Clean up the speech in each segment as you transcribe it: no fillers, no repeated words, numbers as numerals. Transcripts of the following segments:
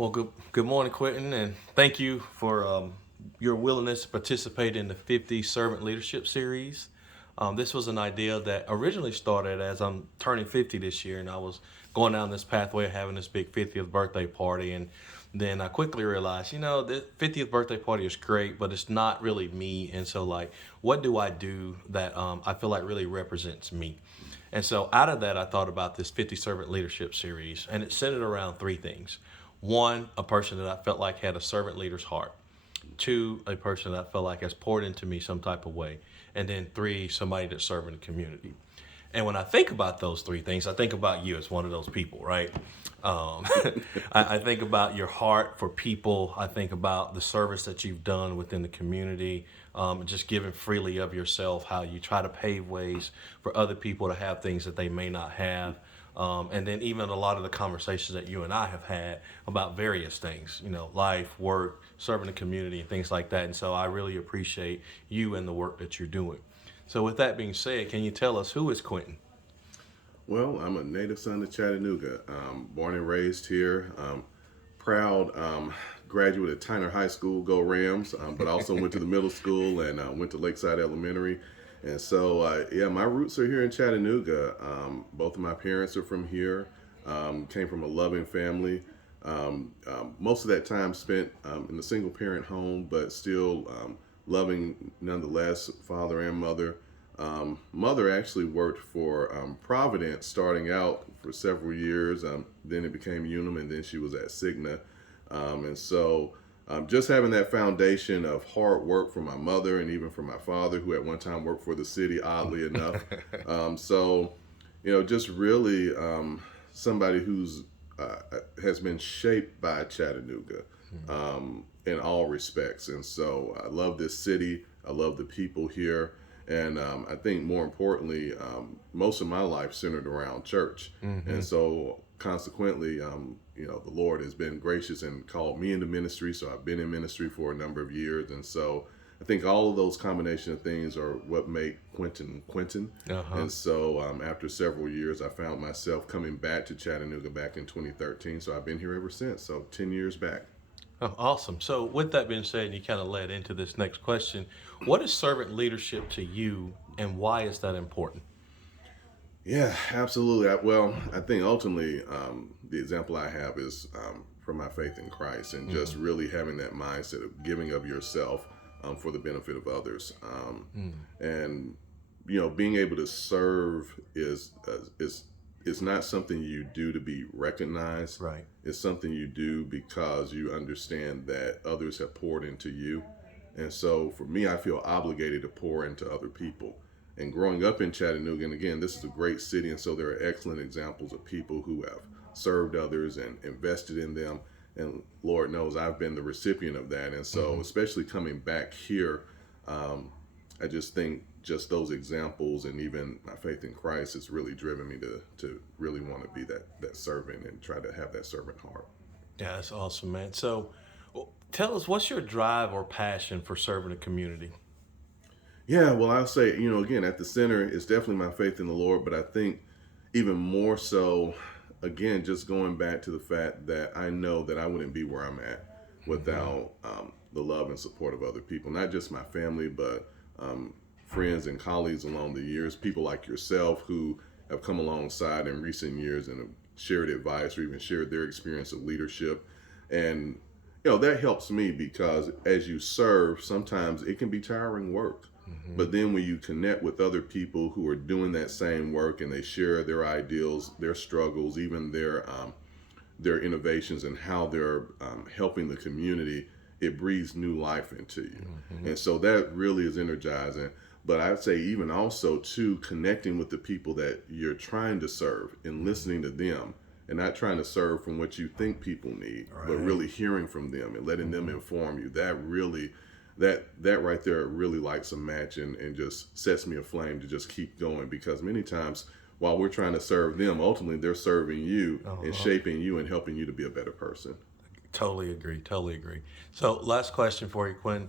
Well, good morning, Quentin, and thank you for your willingness to participate in the 50 Servant Leadership Series. This was an idea that originally started as I'm turning 50 this year, and I was going down this pathway of having this big 50th birthday party, and then I quickly realized, the 50th birthday party is great, but it's not really me, and so like, what do I do that I feel like really represents me? And so out of that, I thought about this 50 Servant Leadership Series, and it centered around three things. One, a person that I felt like had a servant leader's heart. Two, a person that I felt like has poured into me some type of way. And then three, somebody that's serving the community. And when I think about those three things, I think about you as one of those people, right? Um, I think about your heart for people. I think about the service that you've done within the community, just giving freely of yourself, how you try to pave ways for other people to have things that they may not have. And then even a lot of the conversations that you and I have had about various things, life, work, serving the community, and things like that. And so I really appreciate you and the work that you're doing. So with that being said, can you tell us who is Quentin? Well, I'm a native son of Chattanooga, born and raised here. Proud graduate at Tyner High School, go Rams, but also went to the middle school and went to Lakeside Elementary. And so, yeah, my roots are here in Chattanooga. Both of my parents are from here, came from a loving family. Most of that time spent in a single parent home, but still loving nonetheless, father and mother. Mother actually worked for Providence starting out for several years. Then it became Unum, and then she was at Cigna. And so just having that foundation of hard work from my mother and even from my father, who at one time worked for the city, oddly enough. So, just really somebody who's has been shaped by Chattanooga in all respects. And so I love this city. I love the people here. And I think more importantly, most of my life centered around church. And so consequently, the Lord has been gracious and called me into ministry. So I've been in ministry for a number of years. And so I think all of those combination of things are what make Quentin Quentin. Uh-huh. And so after several years, I found myself coming back to Chattanooga back in 2013. So I've been here ever since. So 10 years back. Oh, awesome. So with that being said, you kind of led into this next question. What is servant leadership to you and why is that important? Yeah, absolutely. Well, I think ultimately the example I have is from my faith in Christ and just Mm-hmm. really having that mindset of giving of yourself for the benefit of others. And being able to serve is not something you do to be recognized. Right. It's something you do because you understand that others have poured into you. And so for me, I feel obligated to pour into other people. And growing up in Chattanooga, and again, this is a great city, and so there are excellent examples of people who have served others and invested in them. And Lord knows I've been the recipient of that. And so, Mm-hmm. especially coming back here, I just think just those examples and even my faith in Christ has really driven me to really want to be that servant and try to have that servant heart. Yeah, that's awesome, man. So tell us, what's your drive or passion for serving the community? Yeah, well, I'll say, again, at the center is definitely my faith in the Lord, but I think even more so, again, just going back to the fact that I know that I wouldn't be where I'm at Mm-hmm. without the love and support of other people, not just my family, but friends and colleagues along the years, people like yourself who have come alongside in recent years and have shared advice or even shared their experience of leadership. And, that helps me because as you serve, sometimes it can be tiring work. Mm-hmm. But then when you connect with other people who are doing that same work and they share their ideals, their struggles, even their innovations and how they're helping the community, it breathes new life into you. Mm-hmm. And so that really is energizing. But I'd say even also too connecting with the people that you're trying to serve and listening to them and not trying to serve from what you think people need, but Right. really hearing from them and letting them Mm-hmm. inform you. That right there really lights a match and just sets me aflame to just keep going because many times while we're trying to serve them, ultimately they're serving you and Uh-huh. shaping you and helping you to be a better person. Totally agree. Totally agree. So, last question for you, Quinn.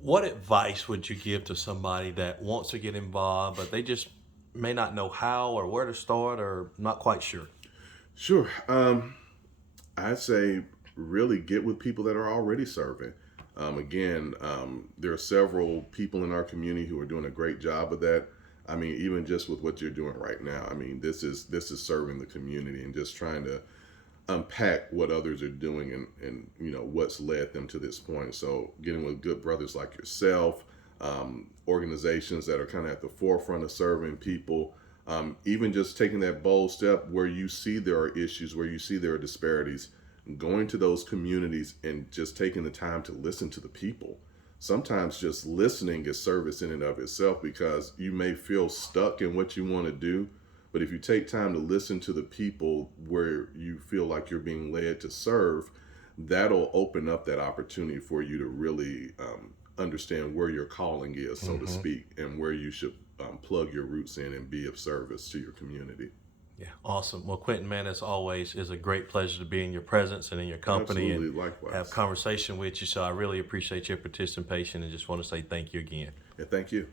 What advice would you give to somebody that wants to get involved, but they just may not know how or where to start or not quite sure? Sure. I'd say really get with people that are already serving. There are several people in our community who are doing a great job of that. I mean, even just with what you're doing right now, I mean, this is serving the community and just trying to unpack what others are doing and what's led them to this point. So getting with good brothers like yourself, organizations that are kind of at the forefront of serving people, even just taking that bold step where you see there are issues, where you see there are disparities, going to those communities and just taking the time to listen to the people. Sometimes just listening is service in and of itself, because you may feel stuck in what you want to do, but if you take time to listen to the people where you feel like you're being led to serve, that'll open up that opportunity for you to really understand where your calling is, so to speak, and where you should plug your roots in and be of service to your community. Yeah, awesome. Well, Quentin, man, as always, it's a great pleasure to be in your presence and in your company Absolutely, and likewise. have conversation with you. So I really appreciate your participation and just want to say thank you again. And thank you.